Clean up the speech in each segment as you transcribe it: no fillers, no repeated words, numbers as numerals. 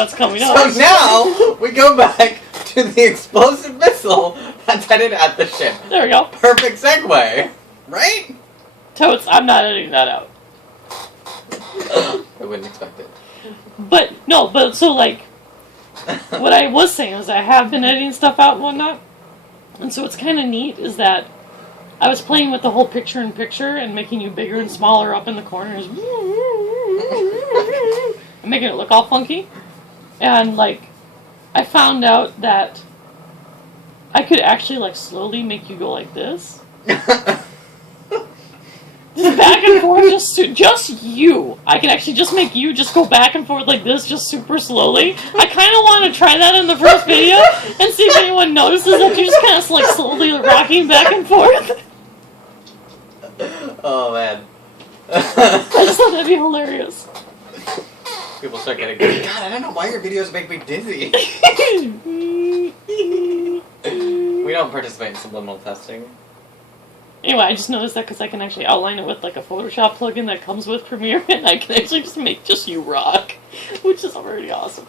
that's coming So up. now, we go back to the explosive missile that's headed at the ship. There we go. Perfect segue, right? Totes, I'm not editing that out. I wouldn't expect it. But, no, but so, like, what I was saying is I have been editing stuff out and whatnot. And so what's kind of neat is that I was playing with the whole picture-in-picture and making you bigger and smaller up in the corners. And making it look all funky. And, like, I found out that I could actually, like, slowly make you go like this. Just back and forth, just you. I can actually just make you just go back and forth like this, just super slowly. I kind of want to try that in the first video and see if anyone notices that you're just kind of like slowly rocking back and forth. Oh man. I just thought that'd be hilarious. People start getting good. God, I don't know why your videos make me dizzy. We don't participate in subliminal testing. Anyway, I just noticed that because I can actually outline it with like a Photoshop plugin that comes with Premiere, and I can actually just make just you rock, which is already awesome.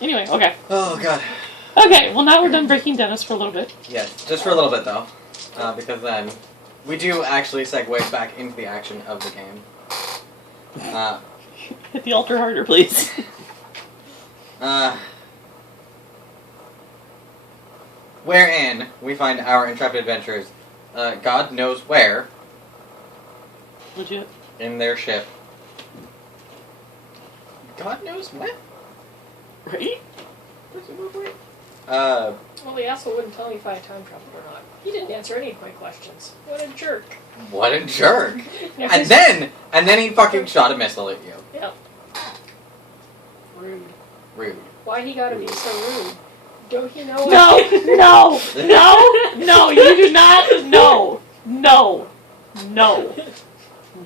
Anyway, okay. Oh god. Okay, well now we're done breaking Dennis for a little bit. Yes, just for a little bit though, because then we do actually segue back into the action of the game. Hit the altar harder, please. Wherein we find our intrepid adventurers, God knows where, Legit. in their ship. God knows when? Right? Presumably. Well, the asshole wouldn't tell me if I had time traveled or not. He didn't answer any of my questions. What a jerk. What a jerk. Never and then he fucking shot a missile at you. Yep. Rude. Rude. Why he gotta be so rude? Don't he know? No, you do not. No.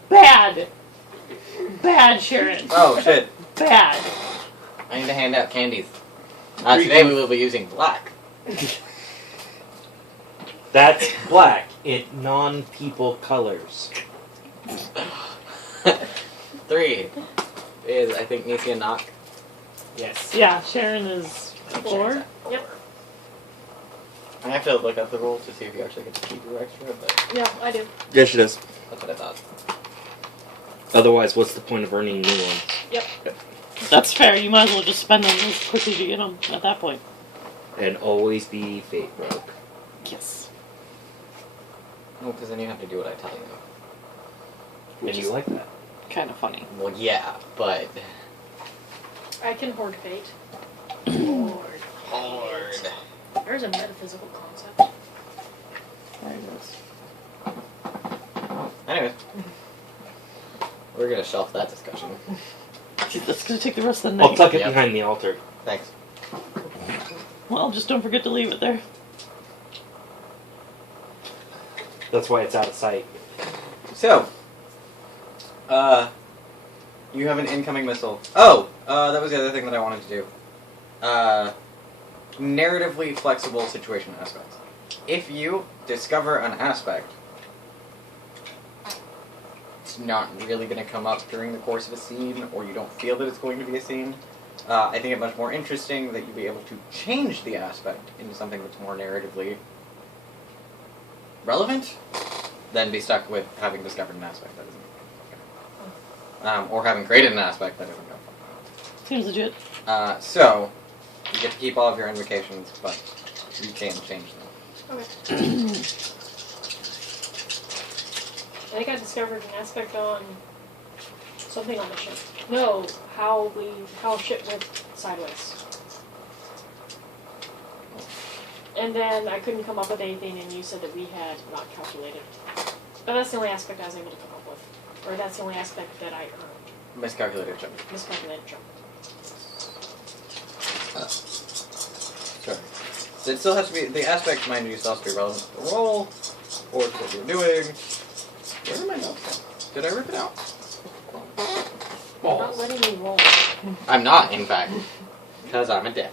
Bad, Sharon. Oh shit. Bad. I need to hand out candies. Today we will be using black. That's black. It non-people colors. 3 is, I think, Nisi and Knock. Yes. Yeah, Sharon is 4. Yep. I have to look up the rules to see if you actually get to keep your extra, but Yeah, I do. Yes, it is. that's what I thought. Otherwise, what's the point of earning new ones? Yep. That's fair. You might as well just spend them as quickly as you get them at that point. And always be fate broke. Yes. No, because then you have to do what I tell you. And you like that? Kind of funny. Well, yeah, but... I can hoard fate. Hard. There's a metaphysical concept. There it goes. Anyways. We're gonna shelf that discussion. That's gonna take the rest of the I'll night. tuck it Yep. behind the altar. Thanks. Well, just don't forget to leave it there. That's why it's out of sight. So, you have an incoming missile. Oh, that was the other thing that I wanted to do. Narratively flexible situation aspects. If you discover an aspect, it's not really going to come up during the course of a scene, or you don't feel that it's going to be a scene, I think it much more interesting that you be able to change the aspect into something that's more narratively relevant, than be stuck with having discovered an aspect that isn't. Or having created an aspect that isn't going. Seems legit. So, you get to keep all of your invocations, but you can change them. Okay. I think I discovered an aspect on something on the ship. No, how ship went sideways. And then I couldn't come up with anything, and you said that we had not calculated. But that's the only aspect I was able to come up with. Or that's the only aspect that I earned. Miscalculated jump. Miscalculated jump. Sure. So it still has to be, the aspect, mind you, still has to be relevant to the role, or to what you're doing. Where are my notes? Did I rip it out? You're not letting me roll. I'm not, in fact. Because I'm a dick.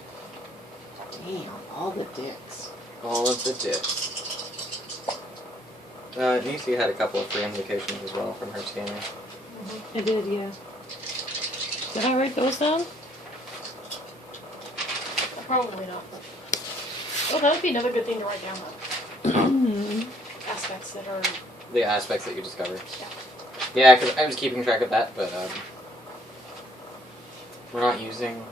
Damn, all the dicks. All of the dicks. Nisi had a couple of free invocations as well from her scanner. I did, yeah. Did I write those down? Probably not. Oh, that would be another good thing to write down, though. Aspects that are... The aspects that you discovered. Yeah. Yeah, because I was keeping track of that, but we're not using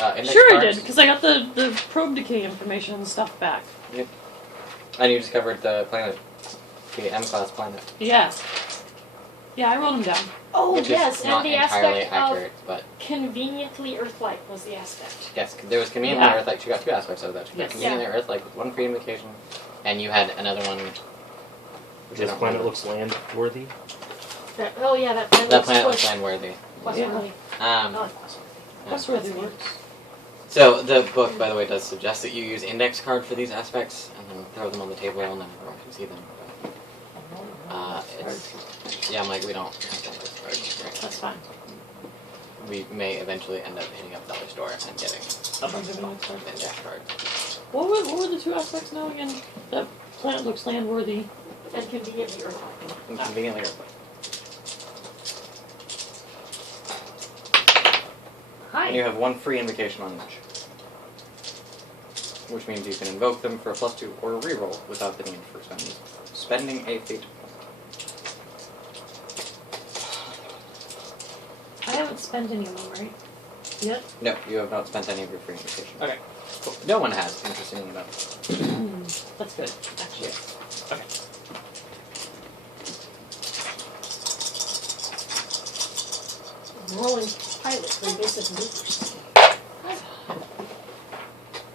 index Sure, I cards. did because I got the probe decay information and stuff back. And you discovered the planet, the M-class planet. Yes. Yeah, I wrote them down. Oh, which yes, is not and the entirely aspect accurate, but of conveniently Earth-like was the aspect. yes, there was conveniently Yeah. Earth-like. She got two aspects out of that. She got Yes. conveniently Earth-like with one free indication, and you had another one. Which I This don't planet remember. looks land worthy. That planet That planet was was land-worthy. Westworthy. Um, I like Westworthy. yeah. That's where they works. So the book, by the way, does suggest that you use index card for these aspects, and then throw them on the table, and then everyone can see them. Yeah, I'm like, we don't have to work cards, right? That's fine. We may eventually end up hitting up Dollar Store and getting A bunch of index cards. index cards. What were the two aspects now again? That planet looks land worthy. And conveniently Earth-like. And conveniently Earth-like. And you Hi. have one free invocation on each. Which means you can invoke them for a +2 or a reroll without the need for spending a fate. I haven't spent any of them, right? Yet? No, you have not spent any of your free invocation. Okay. Cool. No one has, interestingly enough. That's good, actually. Okay. Rolling pilot for basic maneuvers.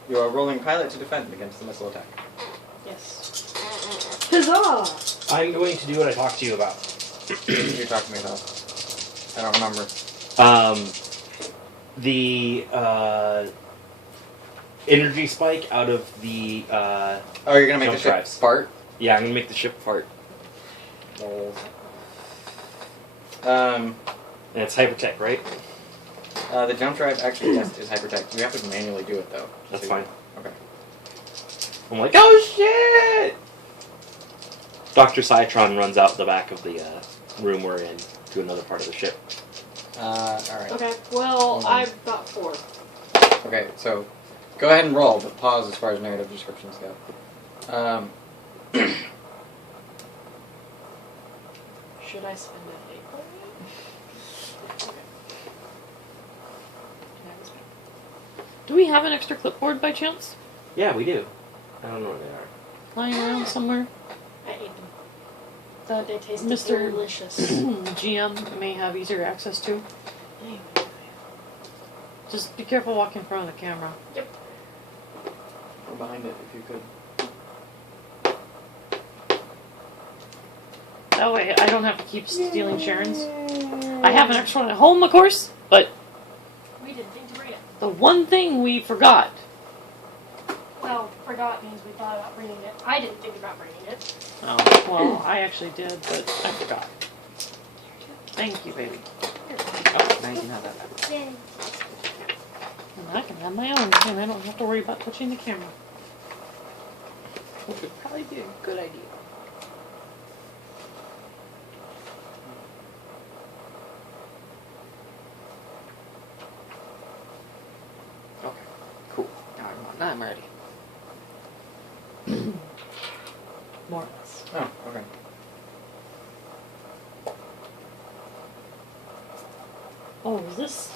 You are rolling pilot to defend against the missile attack. Yes. Huzzah! I'm going to do what I talked to you about. You're talking to me about. I don't remember. The energy spike out of the Oh, you're gonna make the Jump ship drives. fart? yeah, I'm gonna make the ship fart, Um, and it's hypertech, right? the jump drive actually, yes, is hypertech. You have to manually do it, though. That's So- fine. Okay. I'm like, oh shit! Dr. Citron runs out the back of the room we're in to another part of the ship. Alright. Okay, well, Mhm. I've got 4. Okay, so go ahead and roll, but pause as far as narrative descriptions go. Should I spend a fate point? Okay. Yeah, that's fine. Do we have an extra clipboard by chance? Yeah, we do. I don't know where they are. Lying around somewhere? I ate them. That They tasted Mr. delicious. GM may have easier access to. Anyway. Just be careful walking in front of the camera. Or behind it, if you could. That way I don't have to keep stealing Sharon's. I have an extra one at home, of course, but We didn't think to bring it. the one thing we forgot. Well, forgot means we thought about bringing it. I didn't think about bringing it. Oh, well, I actually did, but I forgot. Thank you, baby. Oh, now you can have that. Yay. And I can have my own, and I don't have to worry about touching the camera. Which would probably be a good idea. Okay, cool. Now I'm ready. More or less. Oh, okay. Oh, was this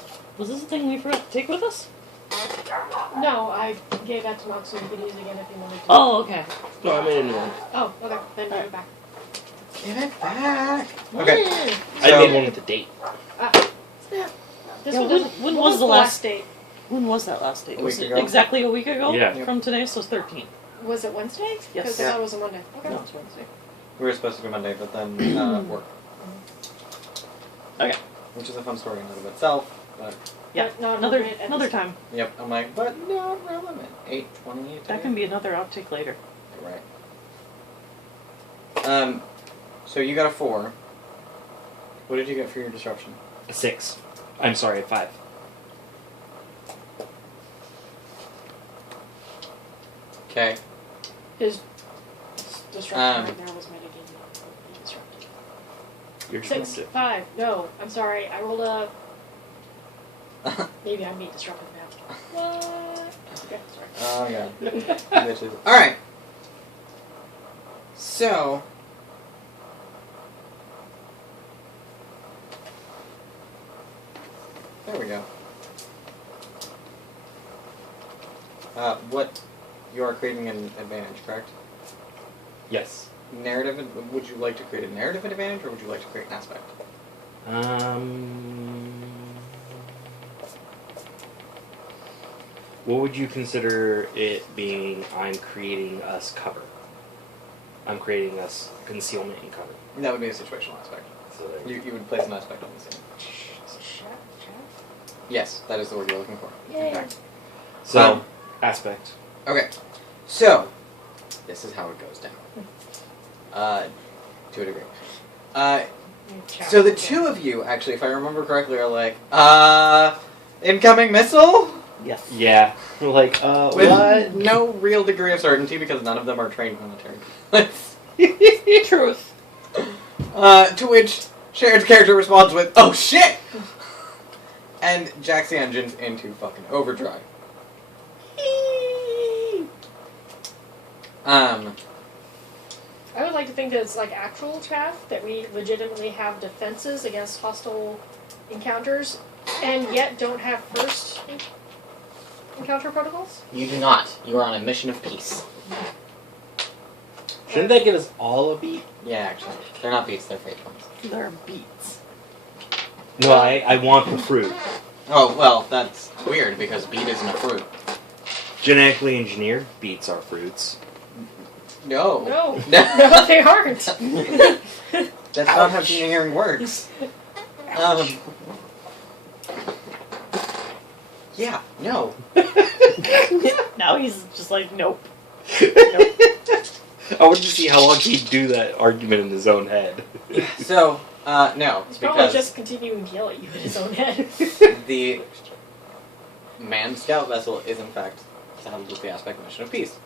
a thing we forgot to take with us? No, I gave that to Mark so he could use it again if he wanted to. Oh, okay. No, I made a new one. Oh, okay. Then give it back. Give it back! Okay. I So- made one with the date. Snap. This Yeah, one when- doesn't- when what was the last- date? When was that last date? A Was week it ago. exactly a week ago? Yeah. From today, so it's 13. Was it Wednesday? Yes. Because I Yeah. thought it was a Monday. Okay. No, it's Wednesday. We were supposed to do Monday, but then work. Okay. Which is a fun story in and of itself, but Yeah, But not another relevant at another this- time. yep, I'm like, but not relevant. 8:28. That can be another outtake later. You're right. So you got a 4. What did you get for your disruption? A 6. I'm sorry, a 5. Okay. His disruption Um, right now was mitigating the disruption. You're 6, supposed 5. No, I'm sorry. I rolled a. Maybe I'm being disruptive now. What? Okay, sorry. Oh god. Bitches. Alright. So. There we go. What? You are creating an advantage, correct? Yes. Narrative. Would you like to create a narrative advantage, or would you like to create an aspect? What would you consider it being? I'm creating us cover. I'm creating us concealment and cover. That would be a situational aspect. So there You would place an aspect on the scene. Chat. Yes, that is the word you're looking for. Yay. In fact. So aspect. Okay, so this is how it goes down. To a degree. So the two of you, actually, if I remember correctly, are like, incoming missile? Yes. Yeah. We're like, With what? no real degree of certainty because none of them are trained military. Truth. To which Sharon's character responds with, "Oh shit!" and jacks the engines into fucking overdrive. I would like to think that it's like actual chaff, that we legitimately have defenses against hostile encounters, and yet don't have first encounter protocols? You do not. You are on a mission of peace. Shouldn't that give us all a beat? Yeah, actually. They're not beats, they're fake ones. They're beats. No, I want the fruit. Oh, well, that's weird because beet isn't a fruit. Genetically engineered beets are fruits. No. No. No, they aren't. That's not how engineering works. Yeah, no. Now he's just like, nope. I wanted to see how long he'd do that argument in his own head. So, no. He's probably Because just continuing to yell at you in his own head. the manned scout vessel is, in fact, saddled with the aspect mission of peace.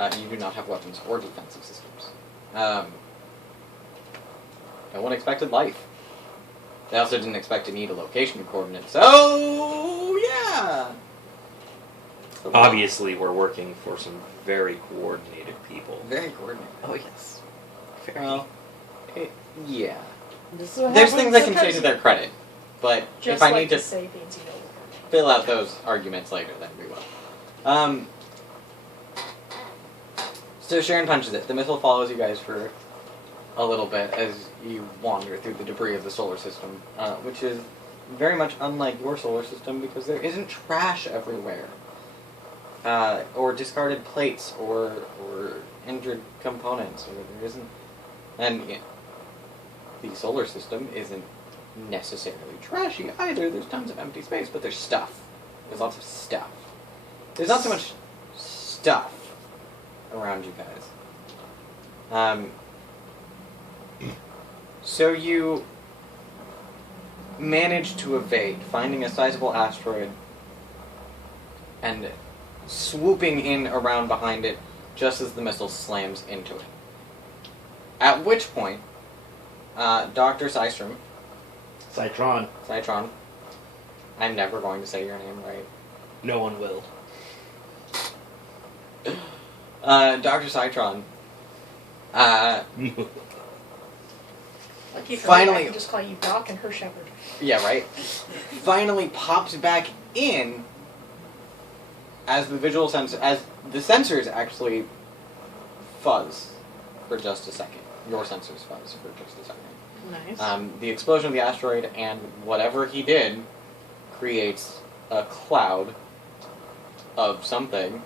You do not have weapons or defensive systems. No one expected life. They also didn't expect to need a location coordinate, so yeah! So, Obviously, we're working for some very coordinated people. very coordinated. Oh, yes. Very. Well, yeah. This is what There's happens things I can say sometimes. to their credit, but Just if I like need to say things you know. fill out those arguments later, then we will. So Sharon punches it. The missile follows you guys for a little bit as you wander through the debris of the solar system, which is very much unlike your solar system because there isn't trash everywhere. Or discarded plates, or injured components, or there isn't... And the solar system isn't necessarily trashy either. There's tons of empty space, but there's stuff. There's lots of stuff. There's not so much stuff around you guys. So you manage to evade, finding a sizable asteroid and swooping in around behind it just as the missile slams into it. At which point, Dr. Systrom, Citron, I'm never going to say your name right. No one will. Dr. Citron, Lucky for Finally- me, I can just call you Doc and her shepherd. yeah, right, finally pops back in as the visual sensor, as the sensors actually fuzz for just a second. Your sensors fuzz for just a second. Nice. The explosion of the asteroid and whatever he did creates a cloud of something.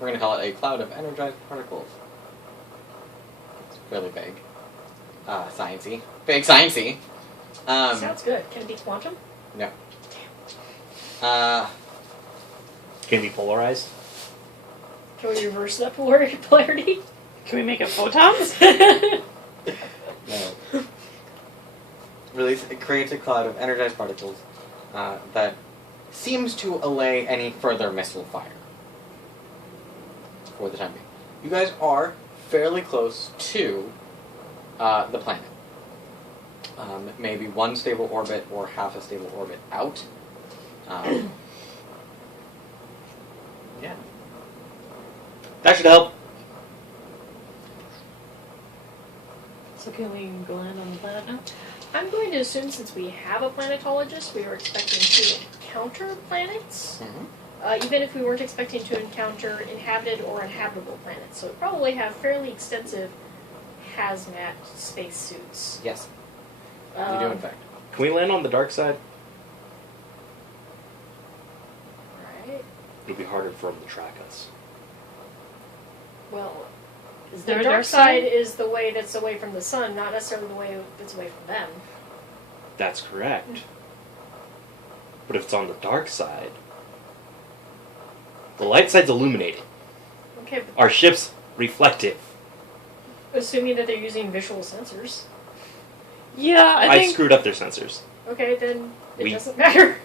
We're going to call it a cloud of energized particles. It's really vague. Sciencey. Vague sciencey. Sounds good. Can it be quantum? No. Can be polarized. Can we reverse that polarity? Can we make it photons? No. It creates a cloud of energized particles that seems to allay any further missile fire. For the time being. You guys are fairly close to the planet. Maybe one stable orbit or half a stable orbit out. Yeah. That should help. So can we go land on the planet now? I'm going to assume since we have a planetologist, we are expecting to encounter planets. Even if we weren't expecting to encounter inhabited or inhabitable planets. So we probably have fairly extensive hazmat spacesuits. Yes, you do in fact. Can we land on the dark side? Right. It'll be harder for them to track us. Well, Is the there a dark side is the way that's away from the sun, not necessarily the way that's away from them. That's correct. But if it's on the dark side, the light side's illuminated. Okay, but Our ship's reflective. assuming that they're using visual sensors. Yeah, I I think. screwed up their sensors. Okay, then it We- doesn't matter.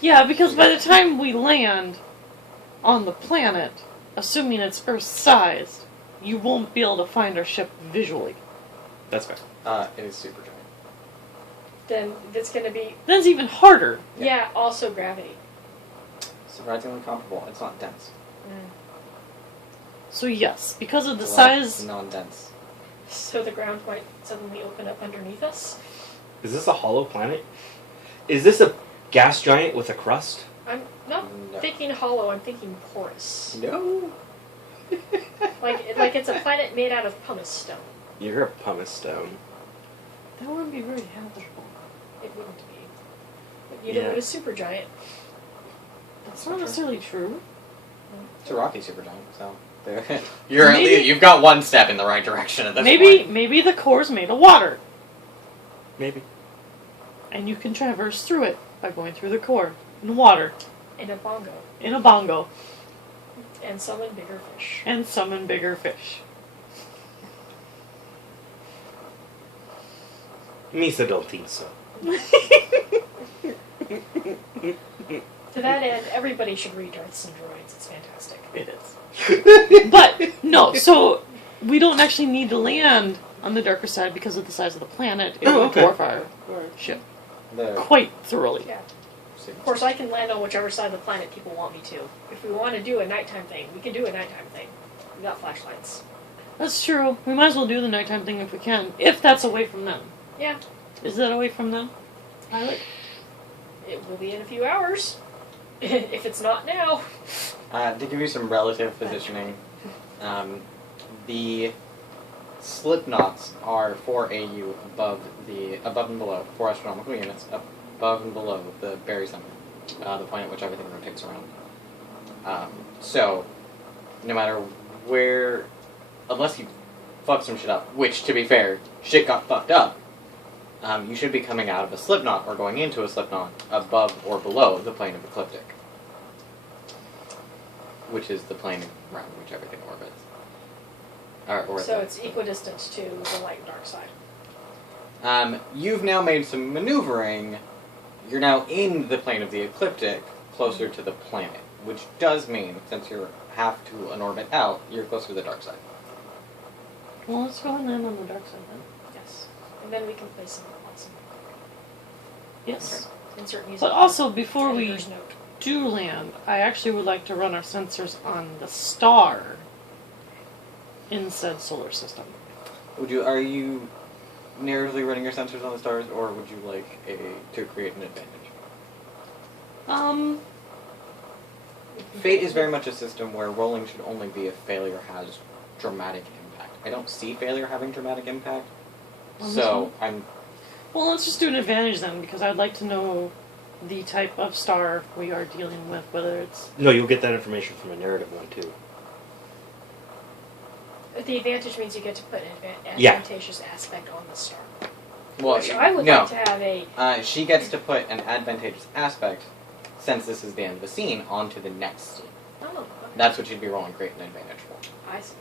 Yeah, because by the time we land on the planet, assuming it's Earth-sized, you won't be able to find our ship visually. That's fair. It is super giant. Then it's going to be, Then it's even harder. yeah, also gravity. Surprisingly comparable. It's not dense. So yes, because of the It's a lot size. non-dense. So the ground might suddenly open up underneath us. Is this a hollow planet? Is this a gas giant with a crust? I'm not No. thinking hollow, I'm thinking porous. No. Like it's a planet made out of pumice stone. You're a pumice stone. That wouldn't be very habitable. It wouldn't be. But you know Yeah. what is supergiant? That's not necessarily true. It's a rocky supergiant, so there. You're Maybe- at least, you've got one step in the right direction at this point. Maybe the core's made of water, Maybe. and you can traverse through it by going through the core in water In a bongo. in a bongo And summon bigger fish. and summon bigger fish. Misa don't think so. To that end, everybody should read Darths and Droids. It's fantastic. It is. But no, so we don't actually need to land on the darker side because of the size of the planet. It Oh, will okay. dwarf our ship The quite thoroughly. Yeah. Of course, I can land on whichever side of the planet people want me to. If we want to do a nighttime thing, we can do a nighttime thing. We got flashlights. That's true. We might as well do the nighttime thing if we can, if that's away from them. Yeah. Is that away from them? Pilot? It will be in a few hours. If it's not now. To give you some relative positioning, the slip knots are 4 AU above and below 4 astronomical units above and below the Berry Center, the point at which everything rotates around. So, no matter where, unless you fuck some shit up, which to be fair, shit got fucked up. You should be coming out of a slip knot or going into a slip knot above or below the plane of ecliptic, which is the plane around which everything orbits. So it's equidistant to the light and dark side. You've now made some maneuvering. You're now in the plane of the ecliptic, closer to the planet, which does mean, since you're half to an orbit out, you're closer to the dark side. Well, let's go and land on the dark side then. Yes. And then we can place some awesome. Yes. Insert music. But also, before we Editor's note. do land, I actually would like to run our sensors on the star in said solar system. Are you narratively running your sensors on the stars, or would you like to create an advantage? Fate is very much a system where rolling should only be if failure has dramatic impact. I don't see failure having dramatic impact, On this so one? Well, let's just do an advantage then, because I'd like to know the type of star we are dealing with, whether it's... No, you'll get that information from a narrative one too. The advantage means you get to put an Yeah. advantageous aspect on the star. well, Which I would no. like to have a. She gets to put an advantageous aspect, since this is the end of the scene, onto the next scene. Oh, okay. That's what you'd be rolling create an advantage for. I see.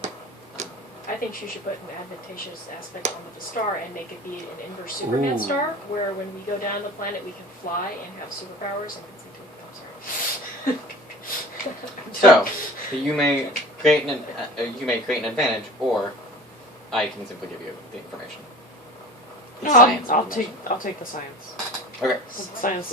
I think she should put an advantageous aspect onto the star and make it be an inverse Superman Ooh. star, where when we go down the planet we can fly and have superpowers and I'm sorry. So, you may create an advantage, or I can simply give you the information. The No, science I'll information. take the science. Okay. Science